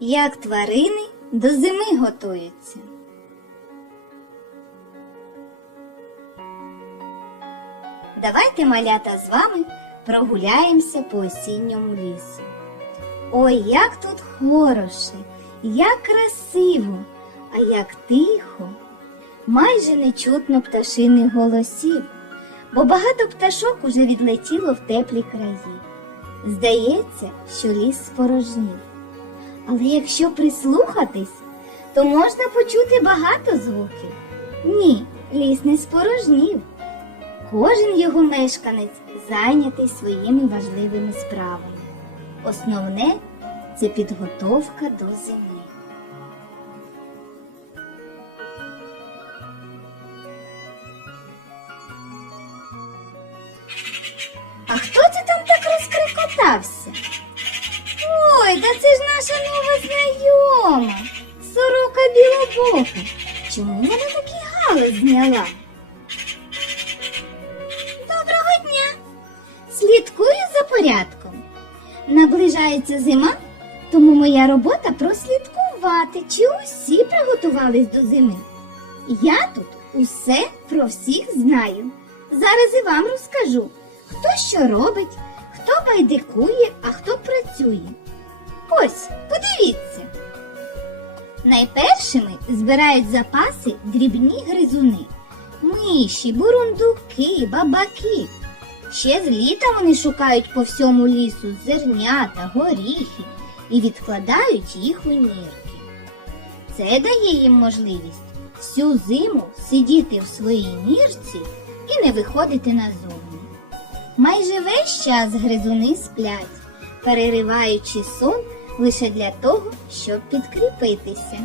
Як тварини до зими готуються. Давайте, малята, з вами прогуляємося по осінньому лісу. Ой, як тут хороше, як красиво, а як тихо. Майже не чутно пташиних голосів, бо багато пташок уже відлетіло в теплі краї. Здається, що ліс спорожнів. Але якщо прислухатись, то можна почути багато звуків. Ні, ліс не спорожнів. Кожен його мешканець зайнятий своїми важливими справами. Основне це підготовка до зими. Порядком. Наближається зима, тому моя робота прослідкувати, чи усі приготувались до зими. Я тут усе про всіх знаю. Зараз і вам розкажу, хто що робить, хто байдикує, а хто працює. Ось, подивіться. Найпершими збирають запаси дрібні гризуни, миші, бурундуки, бабаки. Ще з літа вони шукають по всьому лісу зернята, горіхи і відкладають їх у нірки. Це дає їм можливість всю зиму сидіти в своїй нірці і не виходити назовні. Майже весь час гризуни сплять, перериваючи сон лише для того, щоб підкріпитися.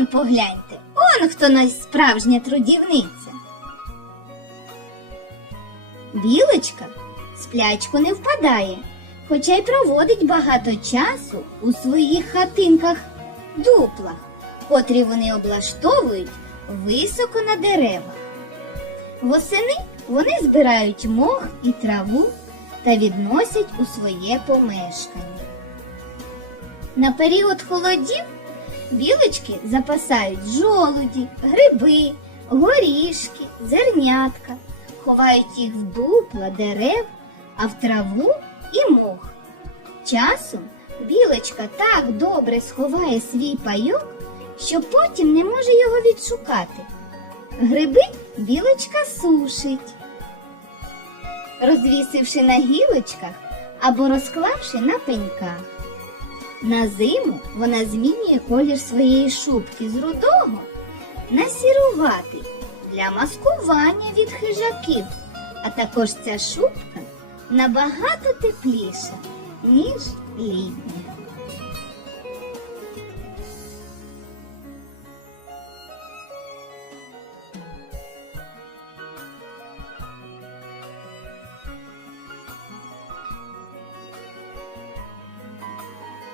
Он погляньте, он хто нас справжня трудівниця. Білочка сплячку не впадає, хоча й проводить багато часу у своїх хатинках дуплах, котрі вони облаштовують високо на деревах. Восени вони збирають мох і траву та відносять у своє помешкання. На період холодів білочки запасають жолуді, гриби, горішки, зернятка, ховають їх в дупла дерев, а в траву і мох. Часом білочка так добре сховає свій пайок, що потім не може його відшукати. Гриби білочка сушить, розвісивши на гілочках або розклавши на пеньках. На зиму вона змінює колір своєї шубки з рудого на сіруватий для маскування від хижаків, а також ця шубка набагато тепліша, ніж літня.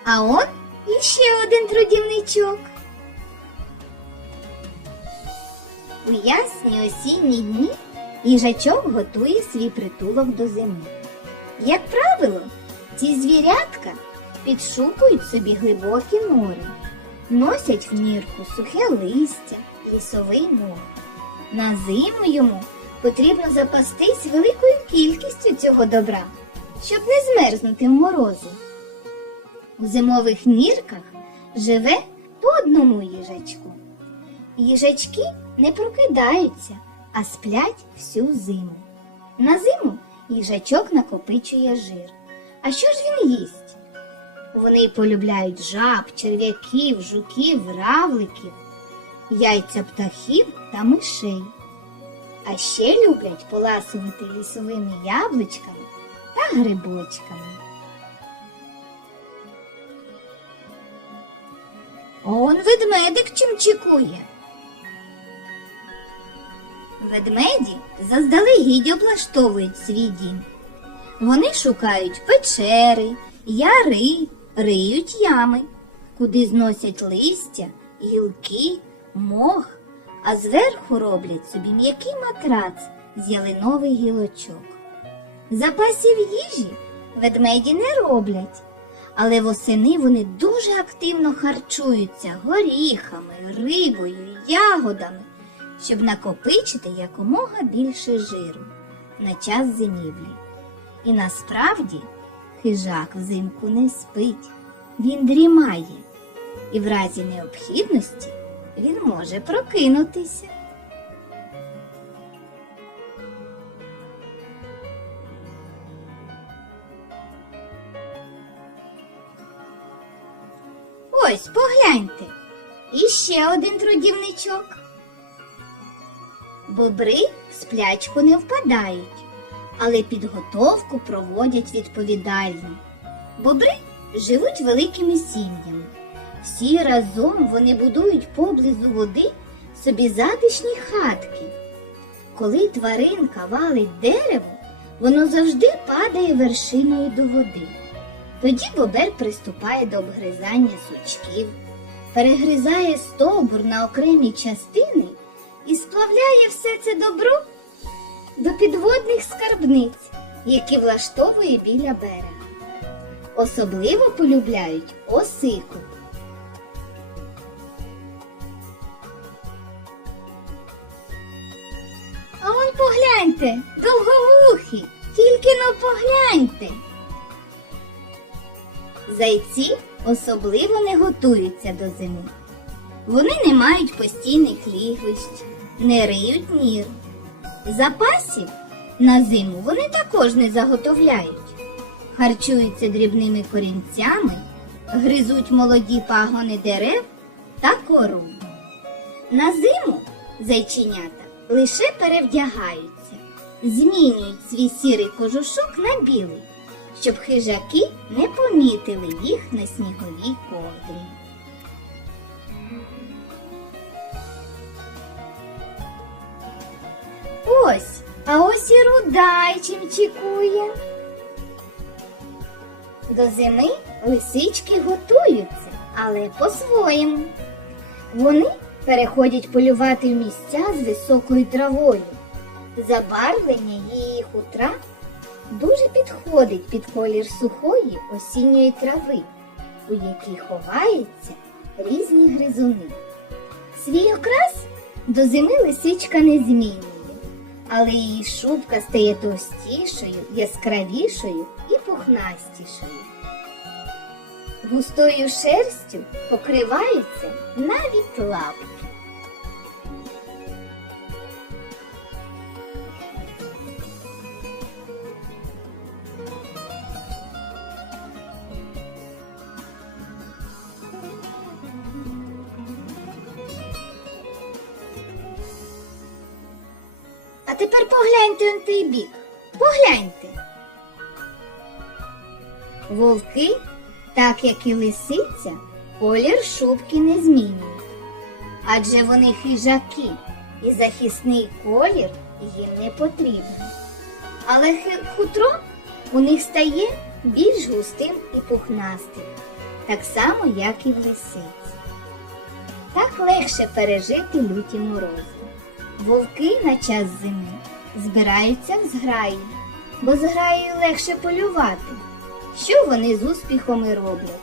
А он іще один трудівничок. У ясні осінні дні їжачок готує свій притулок до зими. Як правило, ці звірятка підшукують собі глибокі нори, носять в нірку сухе листя, лісовий мох. На зиму йому потрібно запастись великою кількістю цього добра, щоб не змерзнути в морозі. У зимових нірках живе по одному їжачку. Їжачки не прокидаються, а сплять всю зиму. На зиму їжачок накопичує жир. А що ж він їсть? Вони полюбляють жаб, черв'яків, жуків, равликів, яйця птахів та мишей. А ще люблять поласувати лісовими яблучками та грибочками. Он ведмедик чимчикує. Ведмеді заздалегідь облаштовують свій дім. Вони шукають печери, яри, риють ями, куди зносять листя, гілки, мох, а зверху роблять собі м'який матрац з ялинових гілочок. Запасів їжі ведмеді не роблять, але восени вони дуже активно харчуються горіхами, рибою, ягодами, щоб накопичити якомога більше жиру на час зимівлі. І насправді хижак взимку не спить, він дрімає, і в разі необхідності він може прокинутися. Ось погляньте. І ще один трудівничок. Бобри в сплячку не впадають, але підготовку проводять відповідально. Бобри живуть великими сім'ями. Всі разом вони будують поблизу води собі затишні хатки. Коли тваринка валить дерево, воно завжди падає вершиною до води. Тоді бобер приступає до обгризання сучків, перегризає стовбур на окремі частини і сплавляє все це добро до підводних скарбниць, які влаштовує біля берега. Особливо полюбляють осику. А он погляньте, довговухі, тільки но погляньте. Зайці особливо не готуються до зими. Вони не мають постійних лігвищ, не риють нір. Запасів на зиму вони також не заготовляють. Харчуються дрібними корінцями, гризуть молоді пагони дерев та кору. На зиму зайченята лише перевдягаються, змінюють свій сірий кожушок на білий, щоб хижаки не помітили їх на сніговій ковдрі. Ось, а ось і рудай чим чекує. До зими лисички готуються, але по-своєму. Вони переходять полювати в місця з високою травою. Забарвлення її хутра дуже підходить під колір сухої осінньої трави, у якій ховаються різні гризуни. Свій окрас до зими лисичка не змінює, але її шубка стає товстішою, яскравішою і пухнастішою. Густою шерстю покриваються навіть лапки. Погляньте на той бік. Погляньте. Вовки, так як і лисиця, колір шубки не змінюють. Адже вони хижаки, і захисний колір їм не потрібен. Але хутро у них стає більш густим і пухнастим, так само, як і в лисиці. Так легше пережити люті морози. Вовки на час зими збираються в зграї, бо зграєю легше полювати. Що вони з успіхом і роблять,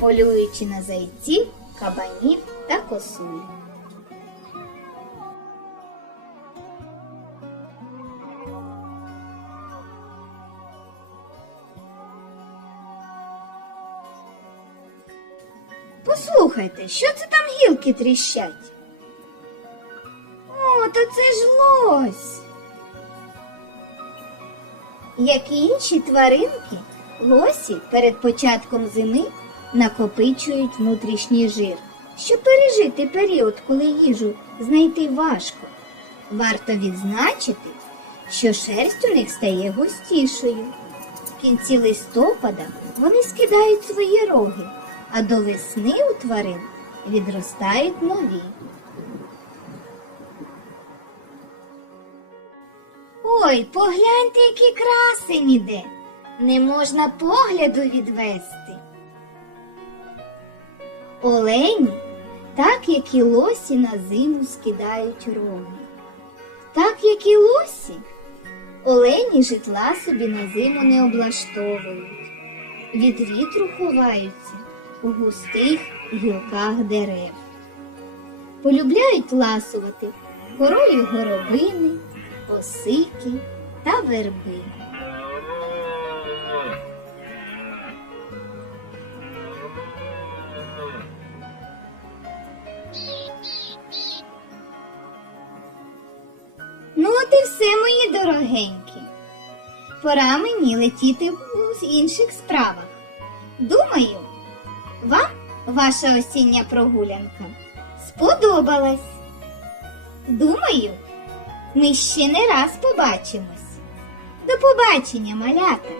полюючи на зайців, кабанів та косуль. Послухайте, що це там гілки тріщать? О, то це ж лось. Як і інші тваринки, лосі перед початком зими накопичують внутрішній жир, щоб пережити період, коли їжу знайти важко. Варто відзначити, що шерсть у них стає густішою. В кінці листопада вони скидають свої роги, а до весни у тварин відростають нові. Ой, погляньте, які красень іде. Не можна погляду відвести. Олені, так як і лосі на зиму скидають роги. Так як і лосі, Олені житла собі на зиму не облаштовують. Від вітру ховаються у густих гілках дерев. Полюбляють ласувати корою горобини, осики та верби. Ну, от і все, мої дорогенькі. Пора мені летіти в інших справах. Думаю, вам ваша осіння прогулянка сподобалась. Думаю, ми ще не раз побачимось. До побачення, малята!